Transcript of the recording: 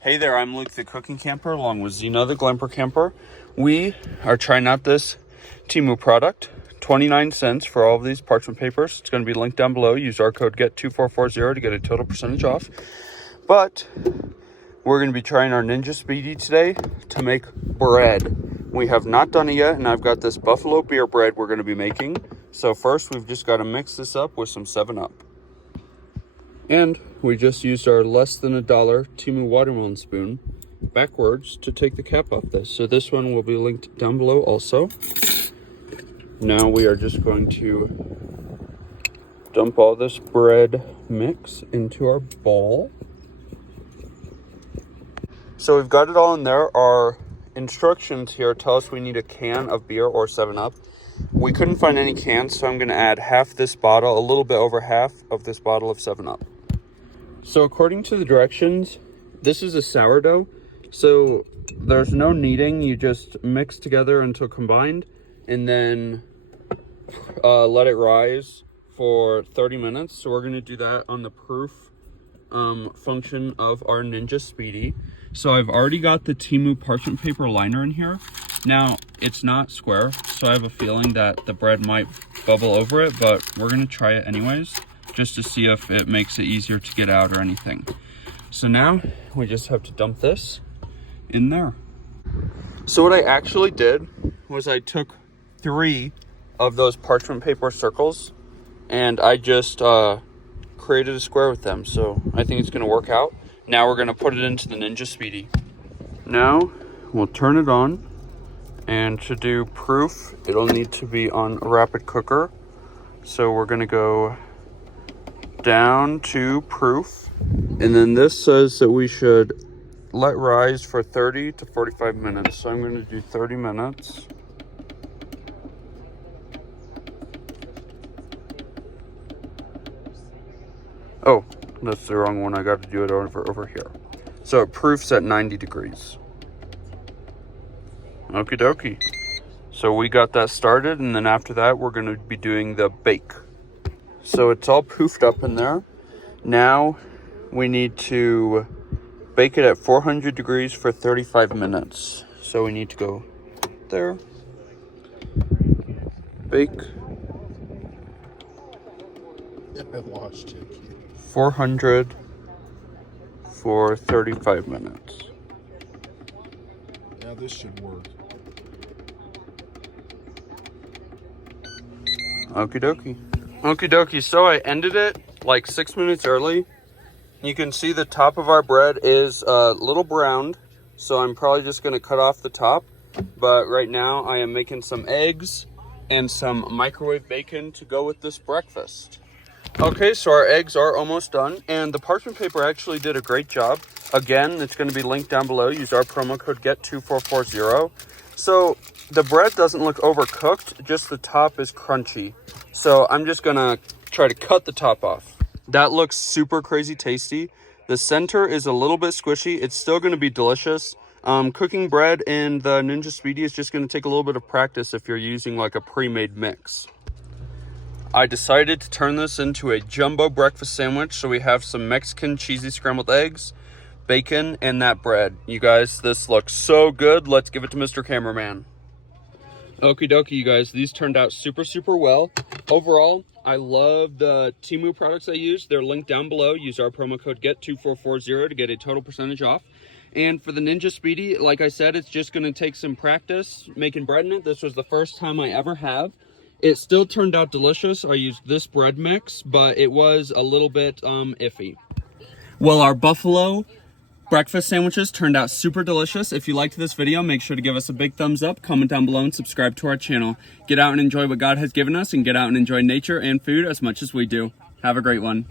Hey there, I'm Luke the Cooking Camper along with Zena the Glamper Camper. We are trying out this Temu product. 29 cents for all of these parchment papers. It's going to be linked down below. Use our code GET2440 to get a total percentage off. But we're going to be trying our Ninja Speedi today to make bread. We have not done it yet, and I've got this buffalo beer bread we're going to be making. So first, we've just got to mix this up with some 7-Up. And we just used our less than $1 Temu watermelon spoon backwards to take the cap off this. So this one will be linked down below also. Now we are just going to dump all this bread mix into our bowl. So we've got it all in there. Our instructions here tell us we need a can of beer or 7-Up. We couldn't find any cans, so I'm going to add half this bottle, a little bit over half of this bottle of 7-Up. So according to the directions, this is a sourdough. So there's no kneading. You just mix together until combined and then let it rise for 30 minutes. So we're going to do that on the proof function of our Ninja Speedi. So I've already got the Temu parchment paper liner in here. Now, it's not square, so I have a feeling that the bread might bubble over it, but we're going to try it anyways, just to see if it makes it easier to get out or anything. So now we just have to dump this in there. So what I actually did was I took 3 of those parchment paper circles and I just created a square with them. So I think it's going to work out. Now we're going to put it into the Ninja Speedi. Now we'll turn it on, and to do proof, it'll need to be on a rapid cooker. So we're going to go down to proof, and then this says that we should let rise for 30 to 45 minutes. So I'm going to do 30 minutes. Oh, that's the wrong one. I got to do it over here. So it proofs at 90 degrees. Okie dokie. So we got that started, and then after that we're going to be doing the bake. So it's all poofed up in there. Now we need to bake it at 400 degrees for 35 minutes. So we need to go there. Bake. I lost you. 400 for 35 minutes. Now this should work. Okie dokie. Okie dokie. So I ended it like 6 minutes early. You can see the top of our bread is a little browned, so I'm probably just going to cut off the top. But right now I am making some eggs and some microwave bacon to go with this breakfast. Okay, so our eggs are almost done, and the parchment paper actually did a great job. Again, it's going to be linked down below. Use our promo code GET2440. So the bread doesn't look overcooked, just the top is crunchy. So I'm just going to try to cut the top off. That looks super crazy tasty. The center is a little bit squishy. It's still going to be delicious. Cooking bread in the Ninja Speedi is just going to take a little bit of practice if you're using like a pre-made mix. I decided to turn this into a jumbo breakfast sandwich. So we have some Mexican cheesy scrambled eggs, bacon, and that bread. You guys, this looks so good. Let's give it to Mr. Cameraman. Okie dokie, you guys. These turned out super, super well. Overall, I love the Temu products I used. They're linked down below. Use our promo code GET2440 to get a total percentage off. And for the Ninja Speedi, like I said, it's just going to take some practice making bread in it. This was the first time I ever have. It still turned out delicious. I used this bread mix, but it was a little bit iffy. Well, our buffalo breakfast sandwiches turned out super delicious. If you liked this video, make sure to give us a big thumbs up, comment down below, and subscribe to our channel. Get out and enjoy what God has given us, and get out and enjoy nature and food as much as we do. Have a great one.